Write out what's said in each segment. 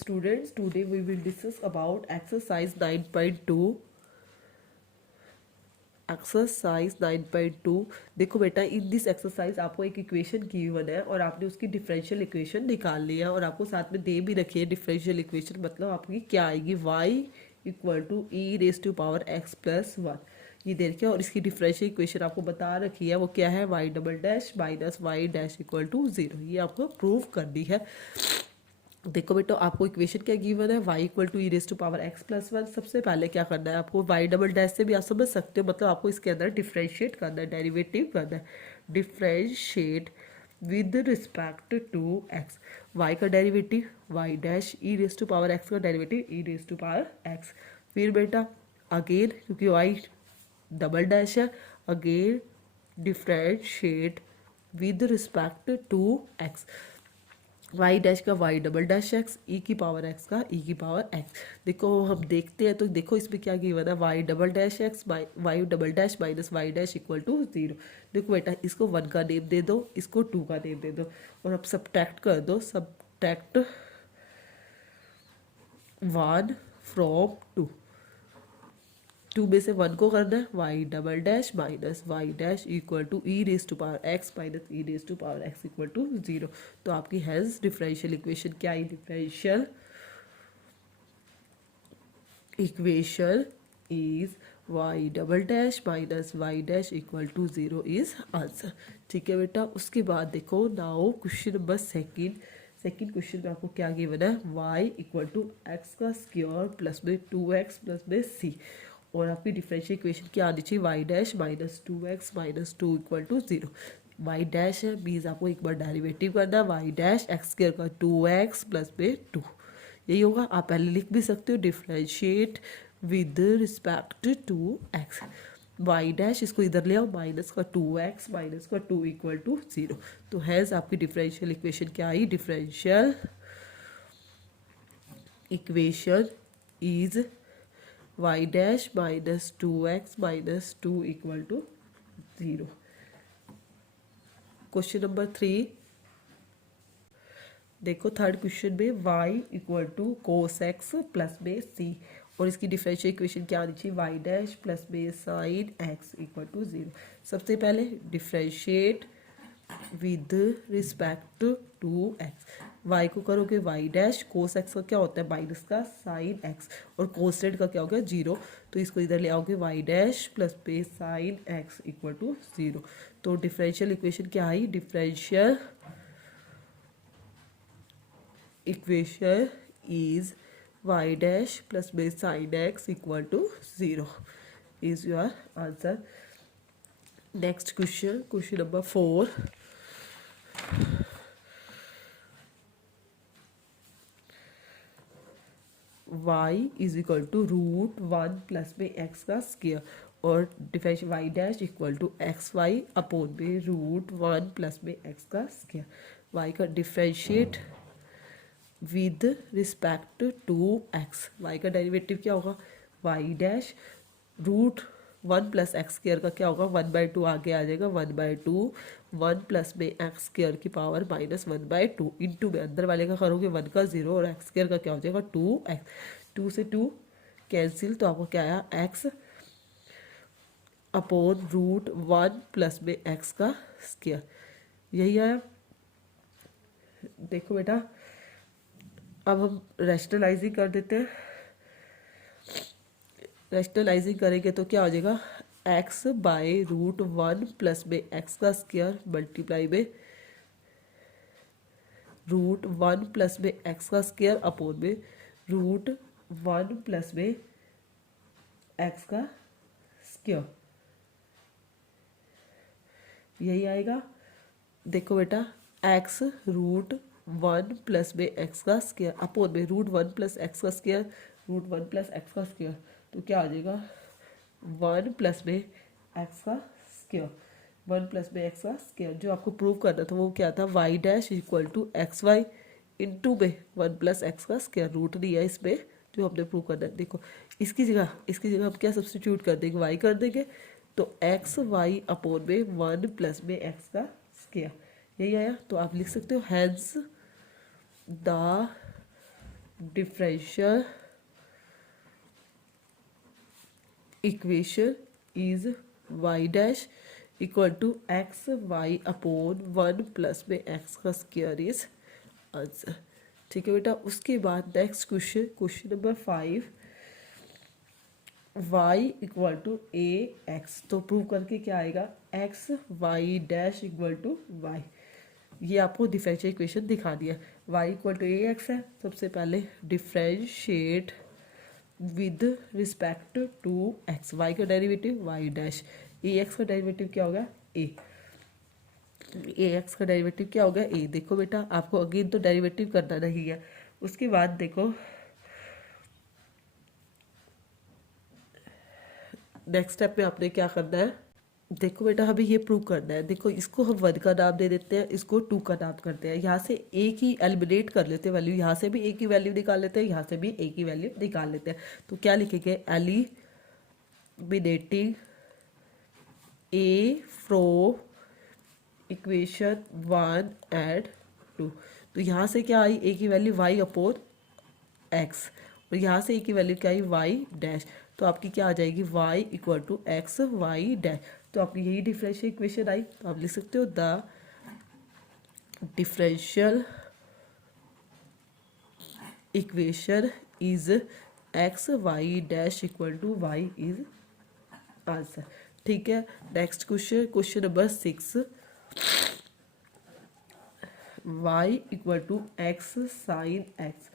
students, today we will discuss about exercise 9.2. Exercise 9.2। देखो बेटा, in this exercise आपको एक इक्वेशन गिवन है और आपने उसकी डिफरेंशियल इक्वेशन निकाल लिया है और आपको साथ में दे भी रखी है डिफरेंशियल इक्वेशन, मतलब आपकी क्या आएगी, y equal to e raise to power x plus 1, ये दे रखी है। और इसकी डिफरेंशियल इक्वेशन आपको बता रखी है, वो क्या है, y double dash minus y dash equal to 0, ये आपको प्रूव करनी है। देखो बेटा, आपको इक्वेशन क्या गिवन है, y equal to e raise to power x plus 1। सबसे पहले क्या करना है आपको, y डबल डैश से भी आप समझ सकते हो, मतलब आपको इसके अंदर डिफ्रेंशिएट करना है, डेरिवेटिव करना है। Differentiate with respect to x, y का derivative y dash, e raise to power x का derivative e raise to power x। फिर बेटा अगेन, क्योंकि y डबल डैश है, again differentiate with respect to x, y dash का y double dash x, e की power x का ई की power x. देखो हम देखते हैं तो देखो इसमें क्या गिवन है, y double dash x y double dash minus y dash equal to 0। देखो बेटा, इसको 1 का नेम दे दो, इसको 2 का नेम दे दो और अब सब्ट्रैक्ट कर दो, सब्ट्रैक्ट 1 फ्रॉम 2, 2 में से 1 को करना है, y double dash minus y dash equal to e raise to power x minus e raise to power x equal to 0। तो आपकी हैज डिफरेंशियल इक्वेशन क्या आई, differential equation is y double dash minus y dash equal to 0 is answer. ठीक है बेटा, उसके बाद देखो now question number second question में आपको क्या गिवन है, y इक्वल टू एक्स का स्क्वायर प्लस में 2x प्लस में c, और आपकी डिफरेंशियल इक्वेशन क्या आनी चाहिए, y dash minus 2x minus 2 equal to 0। y dash है मीन्स आपको एक बार डेरिवेटिव करना, y डैश एक्स स्क्वायर का 2x प्लस में 2, यही होगा। आप पहले लिख भी सकते हो, differentiate with respect to x, y dash इसको इधर ले आओ, माइनस का 2x माइनस का 2 इक्वल टू 0। तो हैज़ आपकी डिफरेंशियल इक्वेशन क्या आई, differential equation is y dash minus 2x minus 2 equal to 0। Question number 3 देखो, थर्ड क्वेश्चन में y equal to cos x plus में c, और इसकी डिफरेंशियल इक्वेशन क्या आनी चाहिए, y डैश प्लस में साइन x इक्वल टू 0। सबसे पहले differentiate with respect to x, y को करोगे y डैश, कोस x का क्या होता है, माइनस का साइन x, और कोसेट का क्या हो गया 0, तो इसको इधर ले आओगे y डैश प्लस में साइन x इक्वल टू 0। तो डिफरेंशियल इक्वेशन क्या आई, differential equation is y dash plus में sine x equal to 0 is your answer. Next question, question number 4, y is equal to root 1 plus में x का square, और differential y dash equal to x y upon में root 1 plus में x का square. y का differentiate with respect to x, y का derivative क्या होगा, y dash root 1 plus x square का क्या होगा, 1/2 आगे आ जाएगा, 1/2 1 प्लस में एक्स स्क्वायर की पावर माइनस 1/2 इंटू में अंदर वाले का करोगे 1 का 0 और एक्स स्क्वायर का क्या हो जाएगा 2x, 2 से 2 कैंसिल, तो आपको क्या आया x अपॉन रूट 1 प्लस में एक्स का स्क्वायर, यही आया। देखो बेटा, अब हम रैशनलाइजिंग कर देते हैं, रैशनलाइजिंग करेंगे तो क्या हो जाएगा, x बाय रूट 1 प्लस में एक्स का स्क्वायर मल्टीप्लाई में रूट 1 प्लस में एक्स का स्क्वायर अपोन में रूट 1 प्लस में एक्स का स्क्वायर, यही आएगा। देखो बेटा, x रूट 1 प्लस में एक्स का स्क्वायर अपोन में रूट 1 प्लस एक्स का स्क्वायर, रूट 1 प्लस एक्स का स्क्वायर, तो क्या आ जाएगा 1 प्लस में एक्स का स्क्वायर, 1 प्लस में एक्स का स्क्वायर। जो आपको प्रूव करना था वो क्या था, y dash equal to x y into में 1 प्लस एक्स का स्क्वायर, रूट दिया इसमें जो हमने प्रूव करना है। देखो इसकी जगह हम क्या सब्सटीट्यूट कर देंगे, वाई कर देंगे, तो एक्स वाई अपोन में 1 प्लस में एक्स का स्क्वायर, यही आया। तो आप लिख सकते हो hence the differential equation is y dash equal to x y upon 1 plus में एक्स का स्क्वायर इज आंसर। ठीक है बेटा, उसके बाद next question, question number 5, y equal to a x. तो प्रूव करके क्या आएगा, x y dash equal to y. ये आपको डिफरेंशियल इक्वेशन दिखा दिया। y equal to a x है, सबसे पहले differentiate with respect to x. y का डेरिवेटिव y डैश, ए एक्स का डेरिवेटिव क्या होगा ए एक्स का डेरिवेटिव क्या होगा ए। देखो बेटा, आपको अगेन तो डेरिवेटिव करना नहीं है। उसके बाद देखो नेक्स्ट स्टेप में आपने क्या करना है, देखो बेटा हमें ये प्रूव करना है। देखो इसको हम 1 का नाम दे देते हैं, इसको 2 का नाम करते हैं। यहाँ से एक ही एलिमिनेट कर लेते हैं वैल्यू, यहाँ से भी एक ही वैल्यू निकाल लेते हैं, यहाँ से भी एक ही वैल्यू निकाल लेते हैं। तो क्या लिखेंगे, eliminating A from equation 1 and 2। तो यहाँ से क्या आई, ए की वैल्यू y अपॉन एक्स, और यहाँ से ए की वैल्यू क्या आई y डैश। तो आपकी क्या आ जाएगी, y equal to x y dash. तो आपकी यही डिफरेंशियल इक्वेशन आई। तो आप लिख सकते हो the differential equation is x y dash equal to y is answer. ठीक है, next question, question number 6, y equal to x sine x.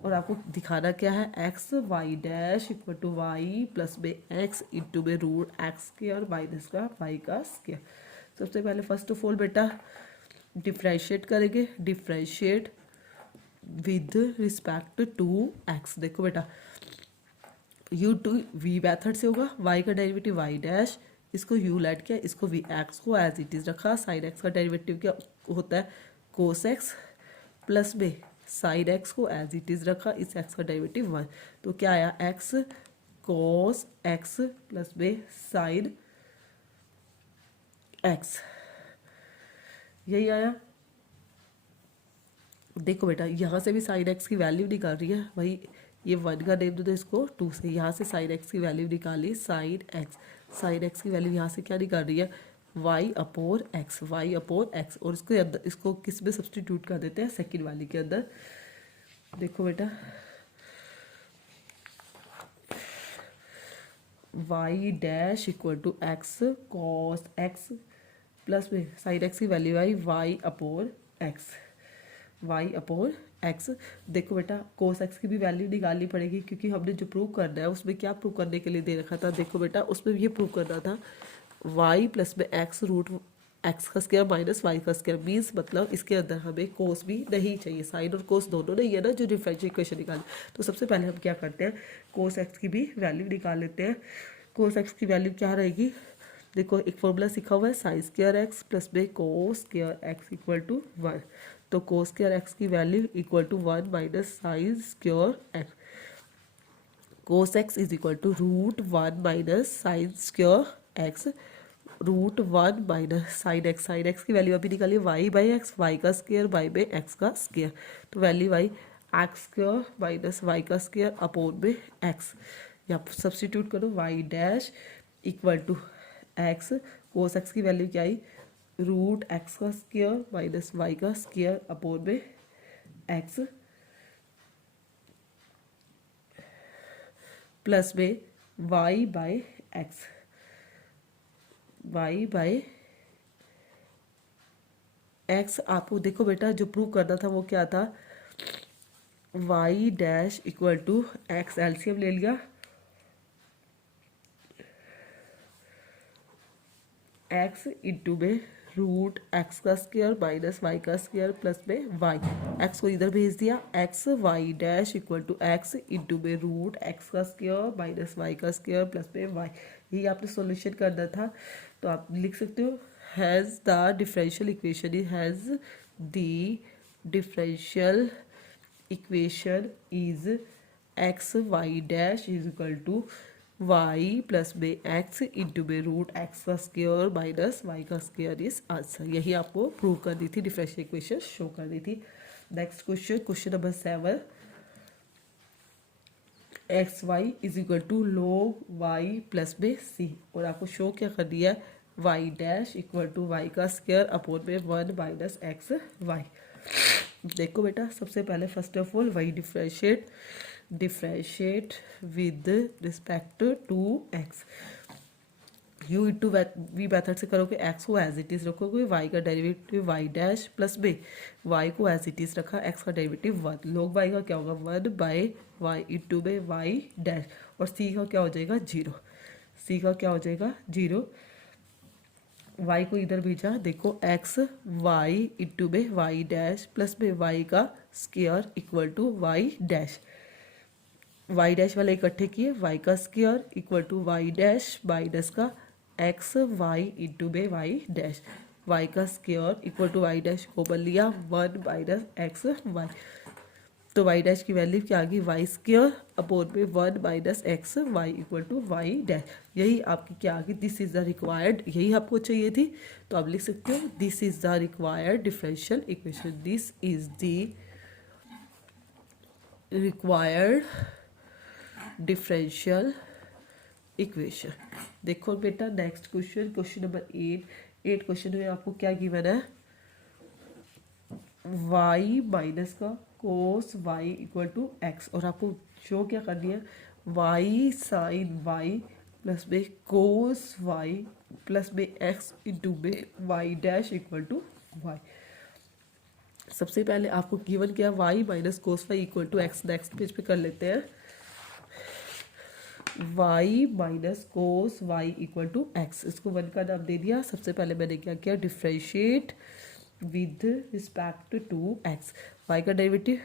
और आपको दिखाना क्या है, x y dash equal to y plus में एक्स इंटू में root x square minus का वाई का स्क्वायर। सबसे पहले फर्स्ट ऑफ ऑल बेटा डिफ्रेंशिएट करेंगे, differentiate with respect to x. देखो बेटा यू टू वी मेथड से होगा, y का डेरिवेटिव y डैश, इसको u लेट किया, इसको v एक्स को एज इट इज रखा। साइन एक्स का डेरिवेटिव क्या होता है, कोस एक्स, प्लस में साइन एक्स को एज इट इज रखा, इस एक्स का डेरिवेटिव 1। तो क्या आया, एक्स कोस एक्स प्लस में साइन एक्स, यही आया। देखो बेटा यहाँ से भी साइन एक्स की वैल्यू निकाल रही है, वही ये 1 का नेम दे दो इसको 2 से। यहाँ से साइन एक्स की वैल्यू निकाली, साइन एक्स की वैल्यू यहाँ से क्या निकाल रही है, y अपॉन एक्स, और इसके अंदर इसको किस में सब्सटीट्यूट कर देते हैं, सेकंड वाली के अंदर। देखो बेटा y dash equal to x cos x plus में साइन एक्स की वैल्यू आई y अपॉन एक्स। देखो बेटा कोस एक्स की भी वैल्यू निकालनी पड़ेगी, क्योंकि हमने जो प्रूव करना है उसमें क्या प्रूव करने के लिए दे रखा था। देखो बेटा उसमें ये प्रूव करना था y प्लस में एक्स रूट एक्स का स्क्वायर माइनस वाई का स्क्वायर, मीन्स मतलब इसके अंदर हमें कोस भी नहीं चाहिए, साइन और कोस दोनों नहीं है ना जो डिफरेंशियल इक्वेशन निकाले। तो सबसे पहले हम क्या करते हैं, कोस एक्स की भी वैल्यू निकाल लेते हैं। कोस एक्स की वैल्यू क्या रहेगी, देखो एक फॉर्मूला सीखा हुआ है, साइन स्क्वायर एक्स प्लस में cos square x equal to 1। तो कोस स्क्वायर एक्स की value equal to 1 minus sine square x, cos x is equal to root 1 minus sine square x, root 1 minus sine x की value अभी निकालिए y by x, y का square by में x का square. तो value y x square minus y का square upon में x, या सब्सटीट्यूट करो Y dash equal to x, cos x की वैल्यू क्या आई, रूट एक्स का स्क्वायर माइनस वाई का स्क्वायर अपॉन में एक्स, प्लस में वाई बाई एक्स। आपको देखो बेटा जो प्रूव करना था वो क्या था, y dash equal to x, LCM ले लिया, एक्स इंटू में रूट एक्स का स्क्वायर माइनस वाई का स्क्वायर प्लस में वाई, एक्स को इधर भेज दिया, x y dash equal to x into में रूट एक्स का स्क्वायर माइनस वाई का स्क्वायर प्लस में वाई। यही आपने सॉल्यूशन करना था। तो आप लिख सकते हो hence the differential equation is x y dash is equal to y plus में एक्स इंटू में रूट एक्स का स्क्वायर माइनस वाई का स्क्वायर इज आंसर। यही आपको प्रूव करनी थी, डिफरेंशियल इक्वेशन शो करनी थी। Next question, question number 7, x y is equal to log y plus में सी, और आपको शो क्या कर दिया है, y dash equal to y का स्क्वायर अपॉन में 1 माइनस एक्स वाई। देखो बेटा, सबसे पहले फर्स्ट ऑफ ऑल वही differentiate with respect to x. U into v method से करोगे, एक्स को एज इट इज़ रखोगे, वाई का डेरिवेटिव वाई डैश प्लस में वाई को एज इट इज़ रखा, एक्स का डेरिवेटिव 1, log वाई का क्या होगा 1 बाई वाई इंटू में वाई डैश, और सी का क्या हो जाएगा 0, सी का क्या हो जाएगा 0। वाई को इधर भेजा, देखो एक्स वाई इंटू में वाई डैश प्लस में वाई का square equal to y dash, y dash वाले इकट्ठे किए, वाई का square equal to y dash minus का एक्स वाई इंटू में वाई डैश, वाई का square equal to y dash common लिया 1 माइनस एक्स वाई, तो वाई डैश की वैल्यू क्या आ गई वाई स्क्वायर अपॉन में 1 minus x y equal to y dash. यही आपकी क्या आ गई, दिस इज द रिक्वायर्ड, यही आपको चाहिए थी, तो आप लिख सकते हो this is the required differential equation, this is the required differential equation. देखो बेटा next question, question number 8 question में आपको क्या गिवन है, y माइनस का कोस y इक्वल टू एक्स, और आपको शो क्या करनी है, y साइन y प्लस में कोस y प्लस में x इंटू में y dash equal to y। सबसे पहले आपको गिवन क्या है, y minus cos y equal to x, next page पे कर लेते हैं, y minus cos y equal to x, इसको 1 का नाम दे दिया। सबसे पहले मैंने क्या किया, differentiate with respect to x, y का derivative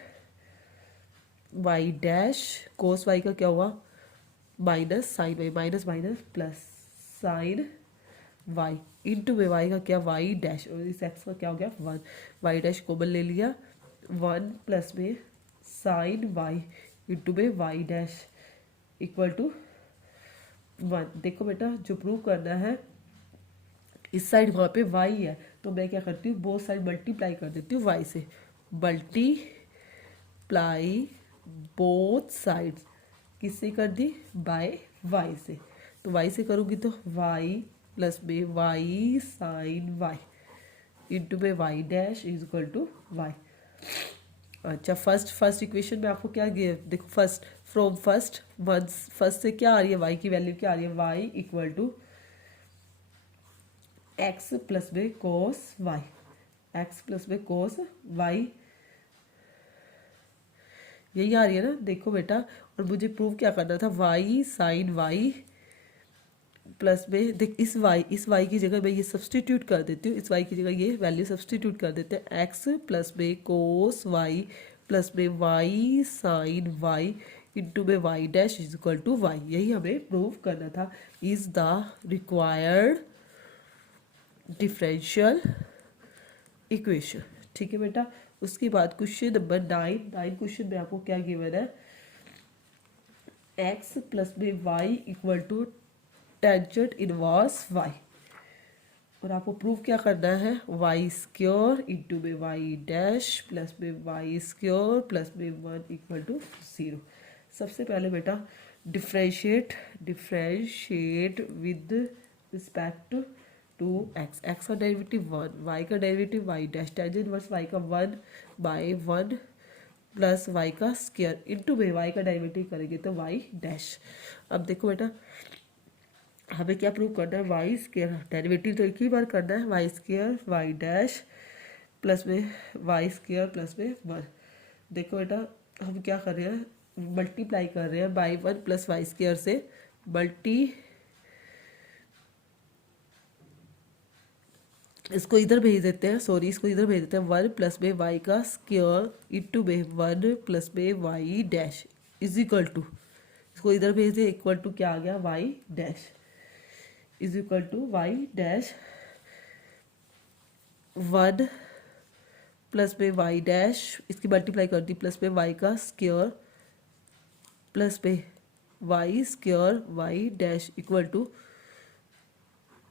y dash cos y का क्या हुआ minus sine y, minus minus plus sine y into में y का क्या y डैश, और इस x का क्या हो गया 1, y डैश कॉमन ले लिया 1 प्लस में साइन y इंटू में y डैश इक्वल टू 1। देखो बेटा जो प्रूव करना है, इस साइड वहाँ पे y है, तो मैं क्या करती हूँ बोथ साइड मल्टीप्लाई कर देती हूँ y से, मल्टीप्लाई बोथ साइड्स किससे कर दी, बाय y से, तो y से करूँगी तो y प्लस में y साइन y इंटू में y dash is equal to y। अच्छा फर्स्ट इक्वेशन में आपको क्या गिव, देखो फर्स्ट से क्या आ रही है, y की वैल्यू क्या आ रही है, y equal to x plus में कोस वाई, एक्स प्लस में कोस वाई, यही आ रही है ना। देखो बेटा, और मुझे प्रूव क्या करना था, वाई साइन वाई प्लस में, देख इस y की जगह मैं ये सब्सटीट्यूट कर देती हूँ, इस y की जगह ये वैल्यू सब्सटीट्यूट कर देते हैं, एक्स प्लस में कोस वाई प्लस में वाई साइन वाई इंटू में y dash is equal to y, यही हमें प्रूव करना था, is the required differential equation. ठीक है बेटा, उसके बाद क्वेश्चन नंबर 9 क्वेश्चन में आपको क्या गिवन है, एक्स प्लस में y equal to tangent inverse y, और आपको प्रूव क्या करना है, वाई स्क्वायर इंटू में वाई डैश प्लस में वाई स्क्वायर प्लस में 1 इक्वल टू 0। सबसे पहले बेटा differentiate with respect to x, x का डेरिवेटिव 1, वाई का derivative y dash, tangent inverse y का 1 बाय 1 प्लस वाई का स्क्वायर इंटू में वाई का डेरिवेटिव करेंगे तो वाई डैश। अब देखो बेटा हमें क्या प्रूव करना है, वाई स्क्वायर, डेरिवेटिव तो एक ही बार करना है, y square y dash plus में वाई स्क्वायर प्लस में 1। देखो बेटा हम क्या कर रहे हैं, मल्टीप्लाई कर रहे हैं बाई 1 प्लस वाई स्क्वायर से, इसको इधर भेज देते हैं, इसको इधर भेज देते हैं, 1 प्लस में वाई का स्क्वायर इंटू में 1 प्लस में y dash is equal to, इसको इधर भेज दे, इक्वल टू क्या आ गया y dash is equal to y dash 1 plus में वाई डैश, इसकी मल्टीप्लाई कर दी, प्लस में वाई का स्क्वायर प्लस में y square y dash equal to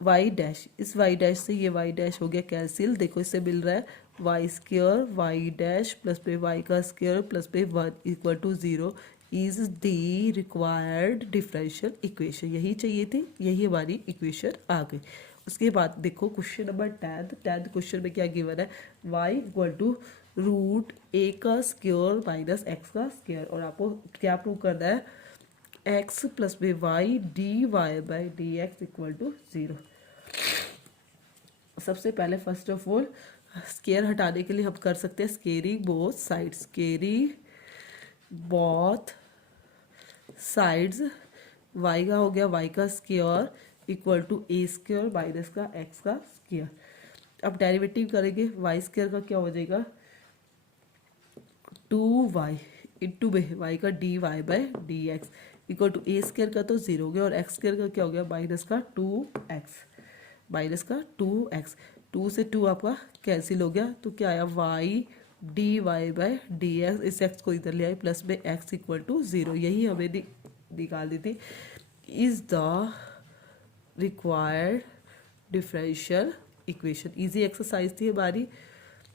y dash, इस वाई डैश से ये वाई डैश हो गया कैंसिल, देखो इससे मिल रहा है y square y dash plus में वाई का स्क्वायर प्लस में 1 equal to 0, is the required differential equation, यही चाहिए थी, यही हमारी इक्वेशन आ गई। उसके बाद देखो क्वेश्चन नंबर 10th क्वेश्चन में क्या गिवन है, y equal to root a का स्क्वायर माइनस एक्स का स्क्वायर, और आपको क्या प्रूव करना है, x प्लस में y d y by d x equal to 0। सबसे पहले फर्स्ट ऑफ ऑल स्केयर हटाने के लिए हम कर सकते हैं squaring both sides, squaring both sides, y का हो गया y का square equal to a square minus का x का स्क्वायर। अब डेरिवेटिव करेंगे, y स्क्वायर का क्या हो जाएगा 2y इंटू में y का d y by d x equal to a square का तो 0 हो गया, और x स्क्वायर का क्या हो गया माइनस का 2x, माइनस का 2x, 2 से 2 आपका कैंसिल हो गया, तो क्या आया y d y by d x, इस x को इधर ले आए प्लस में x इक्वल टू 0, यही हमें निकाल दी थी। Is the required differential equation, easy exercise थी हमारी।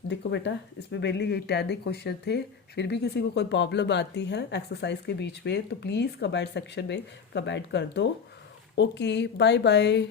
देखो बेटा इसमें मेनली यही 10 क्वेश्चन थे, फिर भी किसी को कोई प्रॉब्लम आती है एक्सरसाइज के बीच में तो प्लीज़ कमेंट सेक्शन में कमेंट कर दो। Okay bye bye.